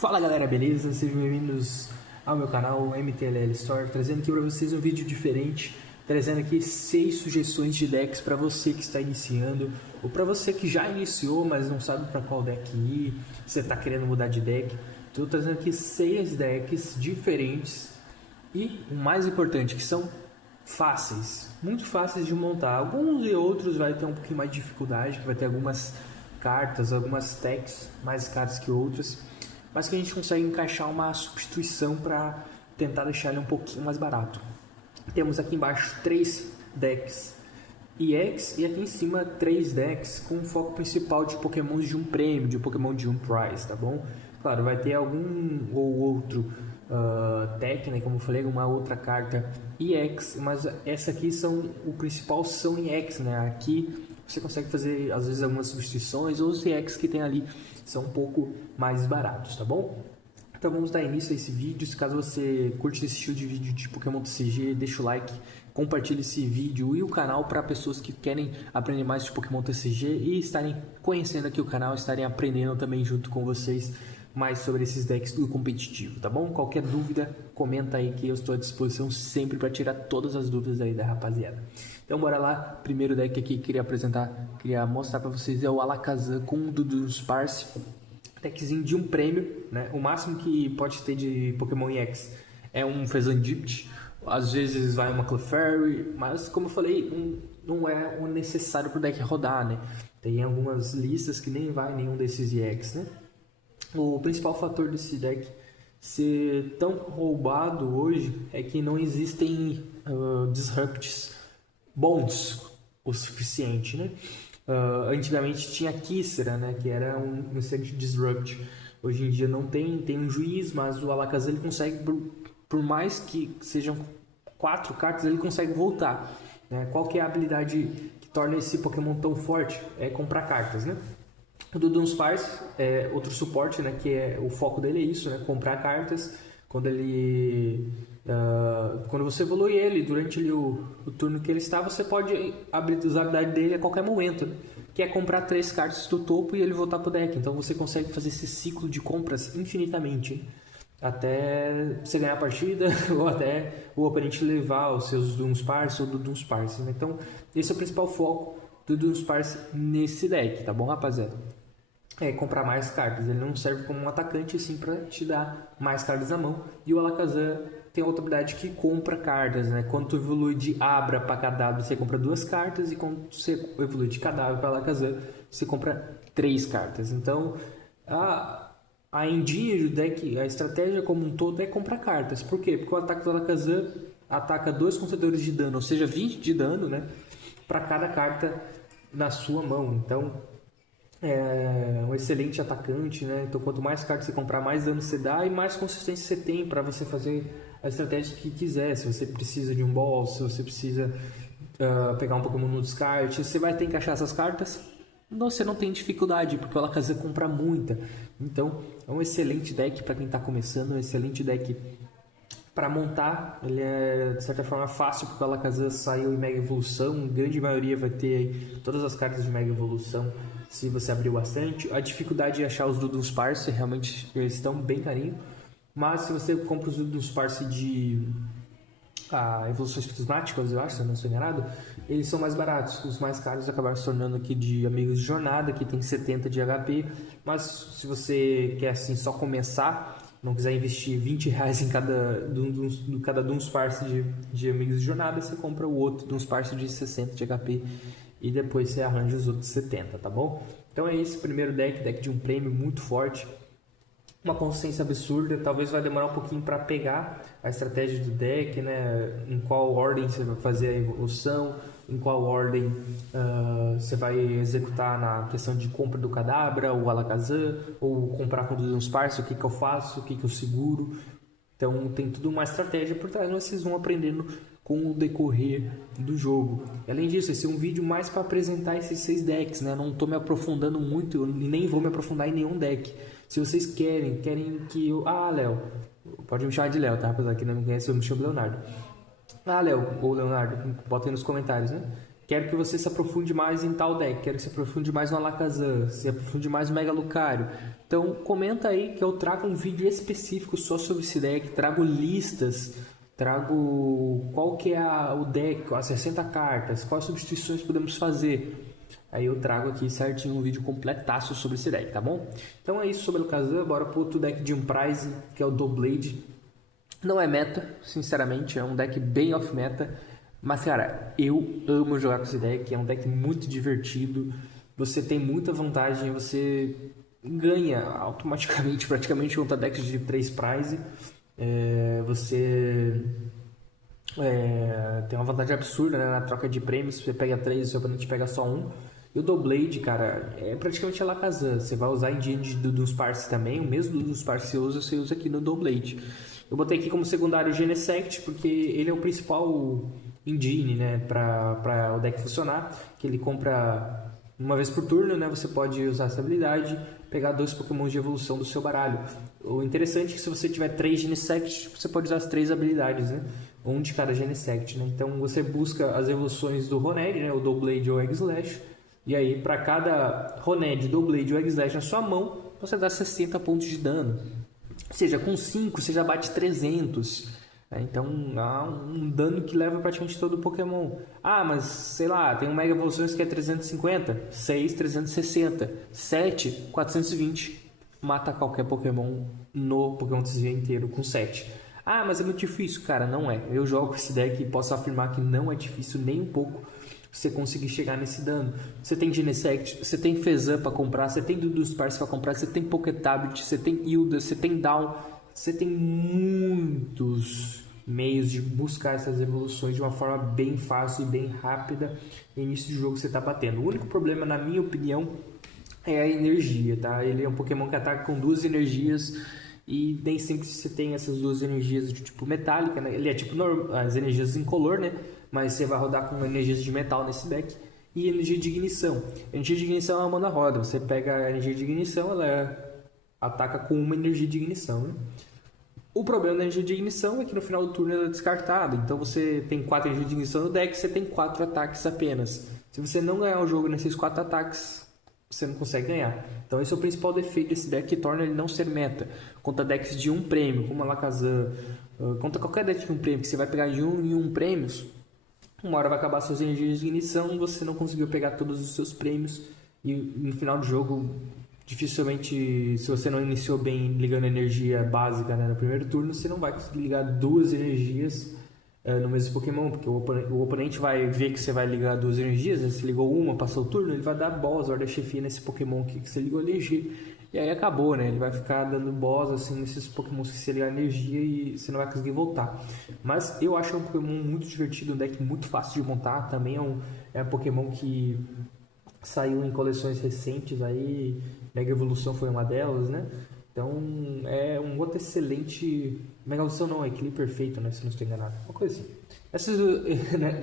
Fala galera, beleza? Sejam bem-vindos ao meu canal MTLL Store, trazendo aqui para vocês um vídeo diferente, trazendo aqui 6 sugestões de decks para você que está iniciando, ou para você que já iniciou, mas não sabe para qual deck ir, você está querendo mudar de deck. Estou trazendo aqui 6 decks diferentes e o mais importante, que são fáceis, muito fáceis de montar. Alguns e outros vai ter um pouquinho mais de dificuldade, que vai ter algumas cartas, algumas decks mais caras que outras, mas que a gente consegue encaixar uma substituição para tentar deixar ele um pouquinho mais barato. Temos aqui embaixo 3 decks EX e aqui em cima 3 decks com foco principal de Pokémon de um prêmio, de Pokémon de um prize, tá bom? Claro, vai ter algum ou outro deck, né, como eu falei, uma outra carta EX, mas essa aqui o principal são EX, né? Aqui você consegue fazer às vezes algumas substituições, ou os EX que tem ali são um pouco mais baratos, tá bom? Então vamos dar início a esse vídeo. Se caso você curte esse estilo de vídeo de Pokémon TCG, deixa o like, compartilhe esse vídeo e o canal para pessoas que querem aprender mais de Pokémon TCG e estarem conhecendo aqui o canal, estarem aprendendo também junto com vocês mais sobre esses decks do competitivo, tá bom? Qualquer dúvida, comenta aí que eu estou à disposição sempre para tirar todas as dúvidas aí da rapaziada. Então bora lá, primeiro deck aqui que queria mostrar para vocês é o Alakazam com o Dunsparce, deckzinho de um prêmio, né? O máximo que pode ter de Pokémon EX é um Fezandipit, às vezes vai uma Clefairy, mas como eu falei, não é o necessário para o deck rodar, né? Tem algumas listas que nem vai nenhum desses EX, né? O principal fator desse deck ser tão roubado hoje é que não existem disrupts bons o suficiente, né? Antigamente tinha Kisera, né, que era um excelente disrupt. Hoje em dia não tem um juiz, mas o Alakazam ele consegue, por mais que sejam 4 cartas, ele consegue voltar, né? Qual que é a habilidade que torna esse Pokémon tão forte? É comprar cartas, né? O Dunsparce é outro suporte, né, que o foco dele é isso, né, comprar cartas. Quando você evolui ele durante o turno que ele está, você pode usar a habilidade dele a qualquer momento, né, que é comprar 3 cartas do topo e ele voltar para o deck. Então você consegue fazer esse ciclo de compras infinitamente, né, até você ganhar a partida ou até o oponente levar os seus Dunsparce ou do Dunsparce, né? Então esse é o principal foco do Dunsparce nesse deck, tá bom, rapaziada? É comprar mais cartas. Ele não serve como um atacante, sim, para te dar mais cartas na mão. E o Alakazam tem outra habilidade que compra cartas, né? Quando tu evolui de Abra para Kadabra, você compra 2 cartas, e quando você evolui de Kadabra para Alakazam, você compra 3 cartas. Então, a engine do deck, a estratégia como um todo é comprar cartas. Por quê? Porque o ataque do Alakazam ataca 2 contadores de dano, ou seja, 20 de dano, né, para cada carta na sua mão. Então é um excelente atacante, né? Então quanto mais cartas você comprar, mais dano você dá e mais consistência você tem para você fazer a estratégia que quiser. Se você precisa de um boss, se você precisa pegar um Pokémon no descarte, você vai ter que encaixar essas cartas. Você não tem dificuldade, porque o Alakazam compra muita. Então é um excelente deck para quem está começando, um excelente deck para montar. Ele é de certa forma fácil, porque o Alakazam saiu em Mega Evolução, a grande maioria vai ter aí todas as cartas de Mega Evolução se você abriu bastante. A dificuldade é achar os Dunsparce, realmente eles estão bem carinho, mas se você compra os Dunsparce de evoluções prismáticas, eu acho, se eu não estou enganado, eles são mais baratos. Os mais caros acabaram se tornando aqui de Amigos de Jornada, que tem 70 de HP, mas se você quer assim só começar, não quiser investir R$20 em cada Dunsparce de Amigos de Jornada, você compra o outro Dunsparce de 60 de HP e depois você arranja os outros 70, tá bom? Então é esse o primeiro deck de um prêmio muito forte, uma consistência absurda. Talvez vai demorar um pouquinho para pegar a estratégia do deck, né? Em qual ordem você vai fazer a evolução, em qual ordem você vai executar na questão de compra do Kadabra, o Alakazam, ou comprar com o Dunsparce, o que eu faço, o que eu seguro. Então tem tudo uma estratégia por trás, mas vocês vão aprendendo com o decorrer do jogo. E, além disso, esse é um vídeo mais para apresentar esses 6 decks, né? Não estou me aprofundando muito e nem vou me aprofundar em nenhum deck. Se vocês querem que eu... Léo, pode me chamar de Léo, tá? Apesar que não me conhece, eu me chamo Leonardo. Léo, ou Leonardo, bota aí nos comentários, né? quero que você se aprofunde mais em tal deck, quero que você aprofunde mais no Alakazam, se aprofunde mais no Mega Lucario. Então comenta aí que eu trago um vídeo específico só sobre esse deck, trago listas, trago qual que é o deck, as 60 cartas, quais substituições podemos fazer. Aí eu trago aqui certinho um vídeo completaço sobre esse deck, tá bom? Então é isso sobre o Alakazam, bora pro outro deck de Unprize, que é o Doublade. Não é meta, sinceramente, é um deck bem off-meta. Mas, cara, eu amo jogar com esse deck, é um deck muito divertido. Você tem muita vantagem, você ganha automaticamente, praticamente, contra decks de 3 prize. Você tem uma vantagem absurda, né, na troca de prêmios. Se você pega 3, o seu oponente pega só 1. E o Doublade, cara, é praticamente Alakazam. Você vai usar engine dos parses também, o mesmo dos parses você usa aqui no Doublade. Eu botei aqui como secundário o Genesect, porque ele é o principal engine, né, para o deck funcionar, que ele compra uma vez por turno, né, você pode usar essa habilidade, pegar 2 Pokémon de evolução do seu baralho. O interessante é que se você tiver 3 Genesect, você pode usar as 3 habilidades, né, um de cada Genesect, né. Então você busca as evoluções do Roned, né, o Doublade ou o Egg-Slash, e aí para cada Roned, Doublade ou Egg-Slash na sua mão, você dá 60 pontos de dano. Seja com 5, você já bate 300. Então há um dano que leva praticamente todo o Pokémon. Ah, mas sei lá, tem um Mega Evoluções que é 350, 6, 360, 7, 420. Mata qualquer Pokémon no Pokémon TCG inteiro com 7. Ah, mas é muito difícil. Cara, não é. Eu jogo com esse deck e posso afirmar que não é difícil nem um pouco você conseguir chegar nesse dano. Você tem Genesect, você tem Fezan para comprar, você tem Duduspars para comprar, você tem Pokétablet, você tem Hilda, você tem Down. Você tem muitos meios de buscar essas evoluções de uma forma bem fácil e bem rápida no início do jogo que você está batendo. O único problema, na minha opinião, é a energia, tá? Ele é um Pokémon que ataca com 2 energias e nem sempre você tem essas 2 energias de tipo metálica, né? Ele é tipo as energias incolor, né? Mas você vai rodar com energias de metal nesse deck. E energia de ignição. A energia de ignição é uma mana roda. Você pega a energia de ignição, ataca com uma energia de ignição, né? O problema da energia de ignição é que no final do turno ela é descartada. Então você tem 4 energias de ignição no deck, você tem 4 ataques apenas. Se você não ganhar o jogo nesses 4 ataques, você não consegue ganhar. Então esse é o principal defeito desse deck que torna ele não ser meta. Contra decks de 1 prêmio, como Alakazam, contra qualquer deck de 1 prêmio, que você vai pegar de 1 em 1 prêmios, uma hora vai acabar suas energias de ignição, você não conseguiu pegar todos os seus prêmios e no final do jogo dificilmente, se você não iniciou bem ligando energia básica, né, no primeiro turno, você não vai conseguir ligar 2 energias no mesmo Pokémon, porque o oponente vai ver que você vai ligar 2 energias, né, você ligou uma, passou o turno, ele vai dar boss, ordem chefia nesse Pokémon que você ligou energia, e aí acabou, né, ele vai ficar dando boss assim, nesses Pokémon que você ligar energia e você não vai conseguir voltar. Mas eu acho um Pokémon muito divertido, um deck muito fácil de montar, também é um Pokémon que saiu em coleções recentes aí, Mega Evolução foi uma delas, né? Então é um outro excelente. Mega Evolução não, é Equilíbrio Perfeito, né? Se não estou enganado. Uma coisa assim.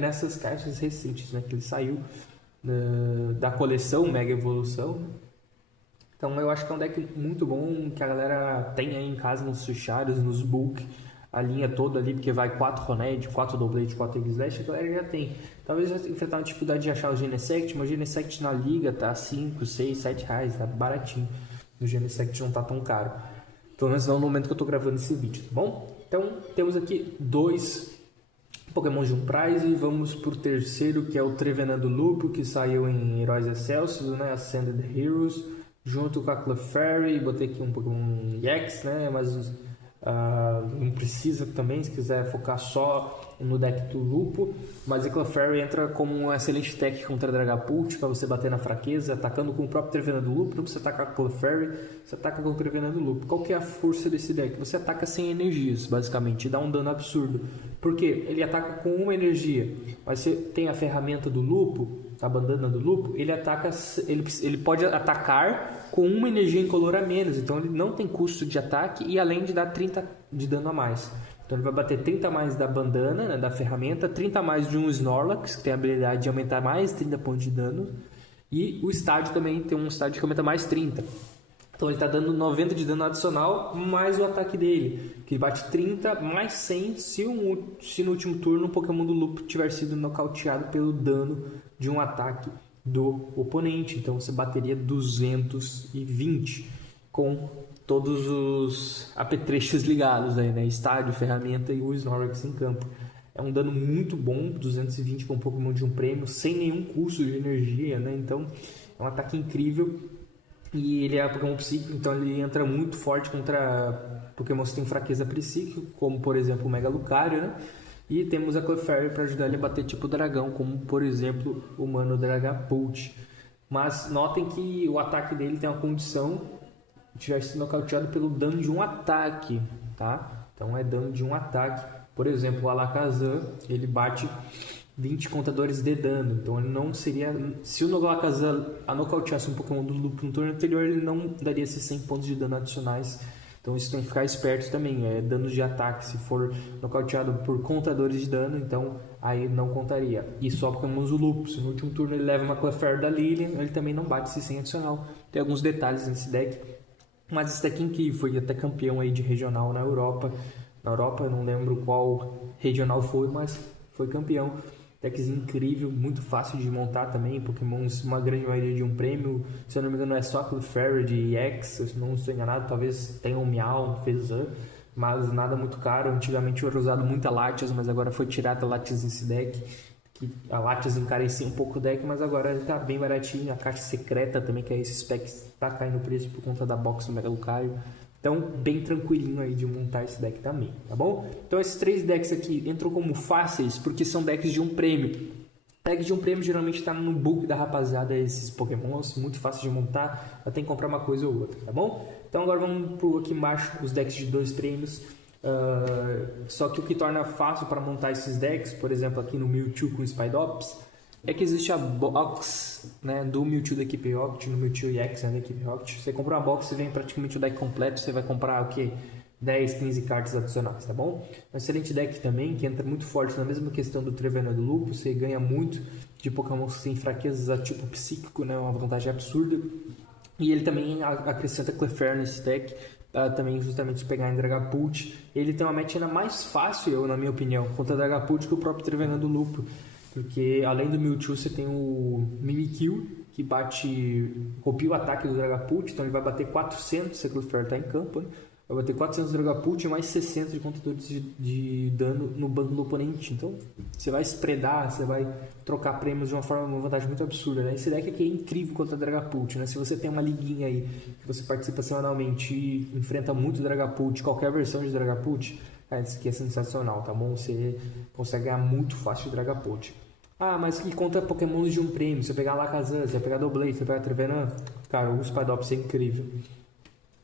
Nessas cartas recentes, né? Que ele saiu da coleção Mega Evolução. Né? Então eu acho que é um deck muito bom que a galera tem aí em casa nos Switcharos, nos Bulk. A linha toda ali, porque vai 4 Roned, 4 Doublade, 4 Egg-Slash, a galera já tem. Talvez vai enfrentar uma dificuldade de achar o Genesect, mas o Genesect na liga tá 5, 6, 7 reais, tá baratinho. O Genesect não tá tão caro. Pelo menos não no momento que eu tô gravando esse vídeo, tá bom? Então, temos aqui 2 Pokémon de Unprize. Vamos pro terceiro, que é o Trevenant Lupo, que saiu em Heróis Excelsior, né? Ascended Heroes, junto com a Clefairy. Botei aqui um Pokémon EX, né? Mas não precisa também, se quiser focar só no deck do Lupo, mas a Clefairy entra como um excelente tech contra Dragapult para você bater na fraqueza, atacando com o próprio Trevenant do Lupo. Não precisa atacar com a Clefairy, você ataca com o Trevenant do Lupo. Qual que é a força desse deck? Você ataca sem energias, basicamente, e dá um dano absurdo. Porque ele ataca com uma energia, mas você tem a ferramenta do Lupo, a bandana do Lupo, ele pode atacar com uma energia incolor a menos, então ele não tem custo de ataque e além de dar 30 de dano a mais. Então ele vai bater 30 a mais da bandana, né, da ferramenta, 30 a mais de um Snorlax, que tem a habilidade de aumentar mais 30 pontos de dano, e o estádio também tem um estádio que aumenta mais 30. Então ele está dando 90 de dano adicional, mais o ataque dele, que bate 30, mais 100 se no último turno o Pokémon do Lupo tiver sido nocauteado pelo dano de um ataque do oponente. Então você bateria 220 com todos os apetrechos ligados aí, né? Estádio, ferramenta e o Snorlax em campo. É um dano muito bom, 220 com um Pokémon de um prêmio, sem nenhum custo de energia, né? Então é um ataque incrível. E ele é Pokémon psíquico, então ele entra muito forte contra Pokémon que tem fraqueza psíquica, como por exemplo o Mega Lucario, né? E temos a Clefairy para ajudar ele a bater tipo dragão, como por exemplo o Mano Dragapult. Mas notem que o ataque dele tem uma condição de tiver sido nocauteado pelo dano de um ataque, tá? Então é dano de um ataque. Por exemplo, o Alakazam, ele bate 20 contadores de dano, então ele não seria... Se o Alakazam nocauteasse um Pokémon do Lupo no turno anterior, ele não daria esses 100 pontos de dano adicionais. Então isso tem que ficar esperto também, é danos de ataque. Se for nocauteado por contadores de dano, então aí não contaria. E só Pokémon do Lupo, se no último turno ele leva uma Clefairy da Lilian, ele também não bate esse 100 adicional. Tem alguns detalhes nesse deck, mas esse deck é incrível, foi até campeão aí de regional na Europa. Na Europa, eu não lembro qual regional foi, mas foi campeão. Decks incrível, muito fácil de montar também. Pokémons, uma grande maioria de um prêmio. Se eu não me engano, é só Clefairy de EX. Se eu não estou enganado, talvez tenha um Meow, um Fezan, mas nada muito caro. Antigamente eu era usado muita Latias, mas agora foi tirada a Latias desse deck. Que a Latias encarecia um pouco o deck, mas agora ele está bem baratinho. A caixa secreta também, que é esse spec, está caindo o preço por conta da box do Mega Lucario. Então, bem tranquilinho aí de montar esse deck também, tá bom? Então, esses 3 decks aqui entram como fáceis porque são decks de um prêmio. Deck de um prêmio geralmente está no book da rapaziada, esses Pokémons, muito fácil de montar, só tem que comprar uma coisa ou outra, tá bom? Então, agora vamos pro aqui embaixo, os decks de 2 prêmios. Só que o que torna fácil para montar esses decks, por exemplo, aqui no Mewtwo com Spidops, é que existe a box, né, do Mewtwo da equipe Rocket, no Mewtwo EX, né, da equipe Rocket. Você compra uma box e vem praticamente o deck completo, você vai comprar o que? 10, 15 cartas adicionais, tá bom? Um excelente deck também, que entra muito forte na mesma questão do Trevenant do Lupo. Você ganha muito de Pokémon que tem fraquezas a tipo psíquico, né, uma vantagem absurda. E ele também acrescenta Clefairy nesse deck, também justamente pegar em Dragapult. Ele tem uma match ainda mais fácil, na minha opinião, contra Dragapult que o próprio Trevenant do Lupo. Porque além do Mewtwo você tem o Mimikyu, que copia o ataque do Dragapult, então ele vai bater 400 se a Clefairy está em campo, né? Vai bater 400 do Dragapult e mais 60 de contadores de dano no banco do oponente. Então você vai spreadar, você vai trocar prêmios de uma vantagem muito absurda, né? Esse deck aqui é incrível contra Dragapult, né? Se você tem uma liguinha aí que você participa semanalmente e enfrenta muito Dragapult, qualquer versão de Dragapult, isso aqui é sensacional, tá bom? Você consegue ganhar muito fácil de Dragapult. Mas que conta Pokémon de um prêmio. Você pegar Alakazam, você pegar Doublade, você pegar Trevenant, cara, o Spidops é incrível.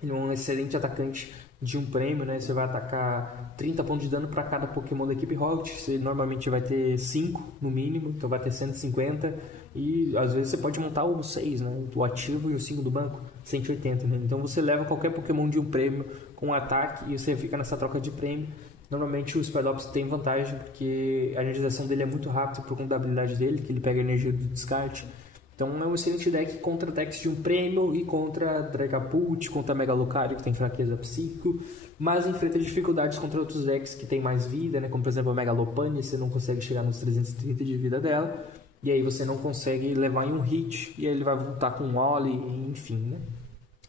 Ele é um excelente atacante de um prêmio, né? Você vai atacar 30 pontos de dano para cada Pokémon da equipe Rocket. Você normalmente vai ter 5 no mínimo, então vai ter 150. E às vezes você pode montar os 6, né? O ativo e o 5 do banco, 180, né? Então você leva qualquer Pokémon de um prêmio com um ataque e você fica nessa troca de prêmio. Normalmente o Spidops tem vantagem porque a energização dele é muito rápida por conta da habilidade dele, que ele pega a energia do descarte. Então é um excelente deck contra decks de um prêmio e contra Dragapult, contra Mega Lucario, que tem fraqueza psíquico, mas enfrenta dificuldades contra outros decks que tem mais vida, né? Como por exemplo a Mega Lopunny, você não consegue chegar nos 330 de vida dela, e aí você não consegue levar em um hit, e aí ele vai voltar com um Oli, enfim, né?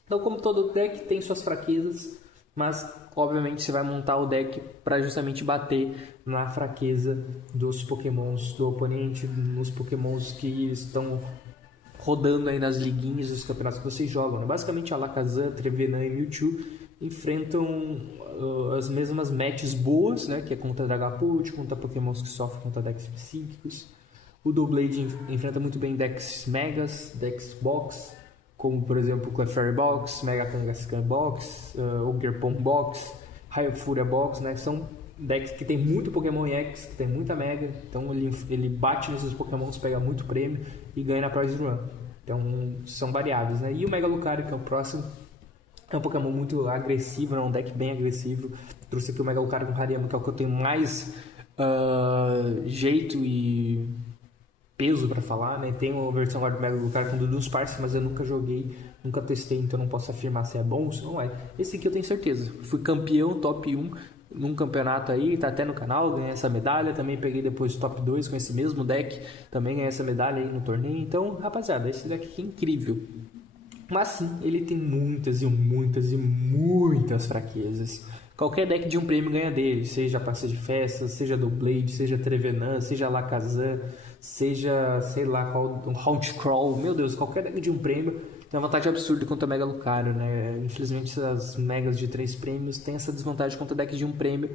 Então, como todo deck tem suas fraquezas, mas obviamente você vai montar o deck para justamente bater na fraqueza dos Pokémons do oponente, nos Pokémons que estão rodando aí nas liguinhas dos campeonatos que vocês jogam, né? Basicamente Alakazam, Trevenant e Mewtwo enfrentam as mesmas matches boas, né? Que é contra Dragapult, contra Pokémons que sofrem contra decks psíquicos. O Doublade enfrenta muito bem decks Megas, decks Box, como por exemplo Clefairy Box, Mega Kangaskhan Box, Ogerpon Box, Raifuria Box, né? São decks que tem muito Pokémon EX, que tem muita Mega, então ele bate nesses Pokémons, pega muito prêmio e ganha na Prize Run. Então são variáveis, né? E o Mega Lucario, que é o próximo, é um Pokémon muito agressivo, é um deck bem agressivo. Trouxe aqui o Mega Lucario com Hariyama, que é o que eu tenho mais jeito e peso pra falar, né? Tem uma versão agora do Mega Lucario com Dudu Sparce, mas eu nunca joguei, nunca testei, então não posso afirmar se é bom ou se não é. Esse aqui eu tenho certeza. Fui campeão top 1 num campeonato aí, tá até no canal, ganhei essa medalha. Também peguei depois top 2 com esse mesmo deck, também ganhei essa medalha aí no torneio. Então, rapaziada, esse deck aqui é incrível. Mas sim, ele tem muitas e muitas e muitas fraquezas. Qualquer deck de um prêmio ganha dele, seja Passa de Festa, seja Doublade, seja Trevenant, seja Lakazan, seja, sei lá, qual, um Hauntkroll, meu Deus, qualquer deck de um prêmio tem uma vantagem absurda contra o Mega Lucario, né? Infelizmente as megas de 3 prêmios têm essa desvantagem contra deck de um prêmio,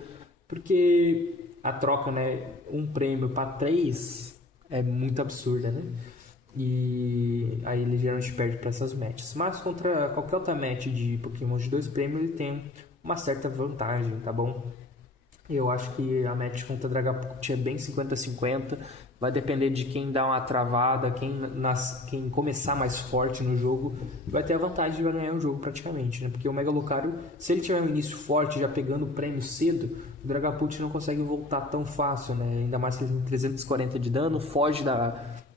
porque a troca, né, um prêmio para 3 é muito absurda, né? E aí ele geralmente perde para essas matches. Mas contra qualquer outra match de Pokémon de 2 prêmios ele tem uma certa vantagem, tá bom? Eu acho que a match contra Dragapult é bem 50-50. Vai depender de quem dá uma travada, quem começar mais forte no jogo, vai ter a vantagem de ganhar o jogo praticamente, né? Porque o Mega Lucario, se ele tiver um início forte, já pegando o prêmio cedo, o Dragapult não consegue voltar tão fácil, né? Ainda mais que ele tem 340 de dano, foge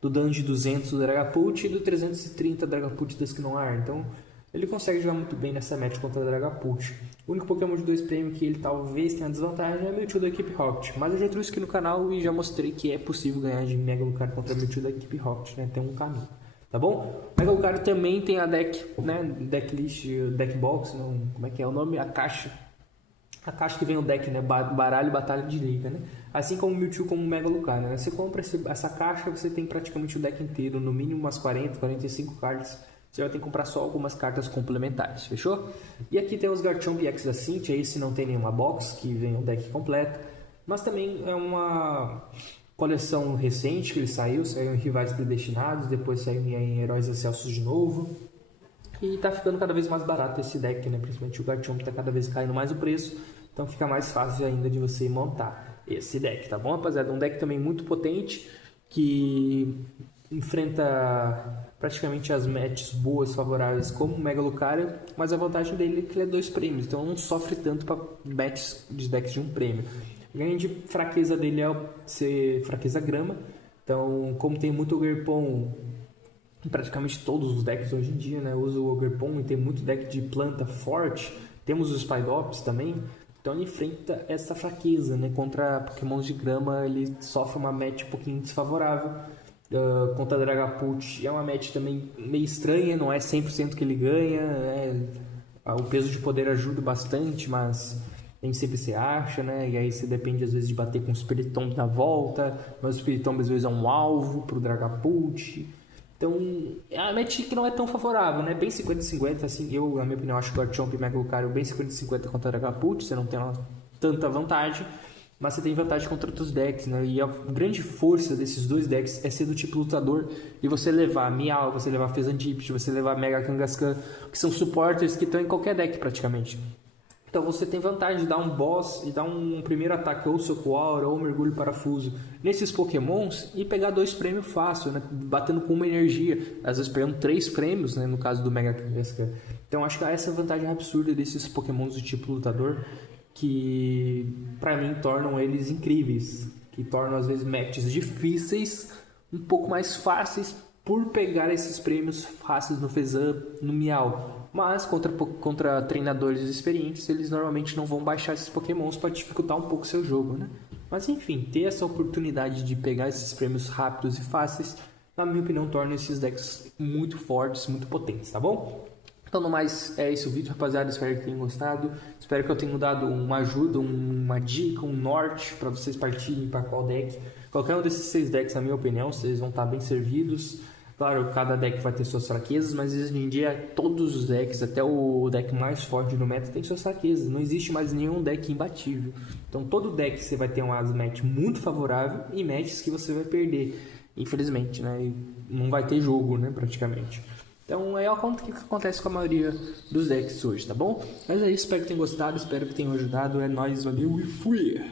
do dano de 200 do Dragapult e do 330 Dragapult da Esquinoar. Então, ele consegue jogar muito bem nessa match contra o Dragapult. O único Pokémon de 2 prêmios que ele talvez tenha desvantagem é o Mewtwo da equipe Rocket. Mas eu já trouxe aqui no canal e já mostrei que é possível ganhar de Mega Lucario contra o Mewtwo da equipe Rocket, né? Tem um caminho, tá bom? Mega Lucario também tem a deck, né? Decklist, deck box, não, como é que é o nome? A caixa que vem o deck, né? Baralho e batalha de liga, né? Assim como o Mewtwo como o Mega Lucario, né? Você compra essa caixa, você tem praticamente o deck inteiro, no mínimo umas 40, 45 cards. Você vai ter que comprar só algumas cartas complementares, fechou? E aqui tem os Garchomp EX da Cynthia, esse não tem nenhuma box, que vem o deck completo. Mas também é uma coleção recente que ele saiu em Rivais Predestinados, depois saiu em Heróis Excelsos de novo. E tá ficando cada vez mais barato esse deck, né? Principalmente o Garchomp tá cada vez caindo mais o preço, então fica mais fácil ainda de você montar esse deck, tá bom, rapaziada? Um deck também muito potente, que enfrenta praticamente as matches boas, favoráveis, como o Mega Lucario, mas a vantagem dele é que ele é 2 prêmios, então não sofre tanto para matches de decks de um prêmio. A grande fraqueza dele é ser fraqueza grama, então como tem muito Ogerpon, praticamente todos os decks hoje em dia, né, usam o Ogerpon e tem muito deck de planta forte, temos os Spidops também, então ele enfrenta essa fraqueza, né, contra Pokémons de grama, ele sofre uma match um pouquinho desfavorável. Contra Dragapult é uma match também meio estranha, não é 100% que ele ganha, o peso de poder ajuda bastante, mas nem sempre você acha, né? E aí você depende às vezes de bater com o Spiritomb na volta, mas o Spiritomb às vezes é um alvo pro Dragapult. Então é uma match que não é tão favorável, né? Bem 50-50, assim, eu na minha opinião acho que o Garchomp e Mega Lucario bem 50-50 contra o Dragapult, você não tem tanta vantagem. Mas você tem vantagem contra outros decks, né? E a grande força desses dois decks é ser do tipo lutador e você levar Meow, você levar Fezandipit, você levar Mega Kangaskhan, que são supporters que estão em qualquer deck praticamente. Então você tem vantagem de dar um boss e dar um primeiro ataque ou Soco Aura ou Mergulho Parafuso nesses Pokémons e pegar 2 prêmios fácil, né? Batendo com uma energia, às vezes pegando 3 prêmios, né? No caso do Mega Kangaskhan. Então acho que essa é a vantagem absurda desses Pokémons do tipo lutador, que pra mim tornam eles incríveis, que tornam às vezes matches difíceis um pouco mais fáceis por pegar esses prêmios fáceis no Fezan, no Meow. Mas contra treinadores experientes, eles normalmente não vão baixar esses Pokémons para dificultar um pouco o seu jogo, né? Mas enfim, ter essa oportunidade de pegar esses prêmios rápidos e fáceis, na minha opinião, torna esses decks muito fortes, muito potentes, tá bom? Então, no mais, é esse o vídeo, rapaziada. Espero que tenham gostado. Espero que eu tenha dado uma ajuda, uma dica, um norte para vocês partirem para qual deck. Qualquer um desses 6 decks, na minha opinião, vocês vão estar bem servidos. Claro, cada deck vai ter suas fraquezas, mas hoje em dia todos os decks, até o deck mais forte do meta, tem suas fraquezas. Não existe mais nenhum deck imbatível. Então, todo deck você vai ter uma match muito favorável e matches que você vai perder, infelizmente, né? E não vai ter jogo, né, praticamente. Então é o que acontece com a maioria dos decks hoje, tá bom? Mas é isso, espero que tenham gostado, espero que tenham ajudado. É nóis, valeu e fui!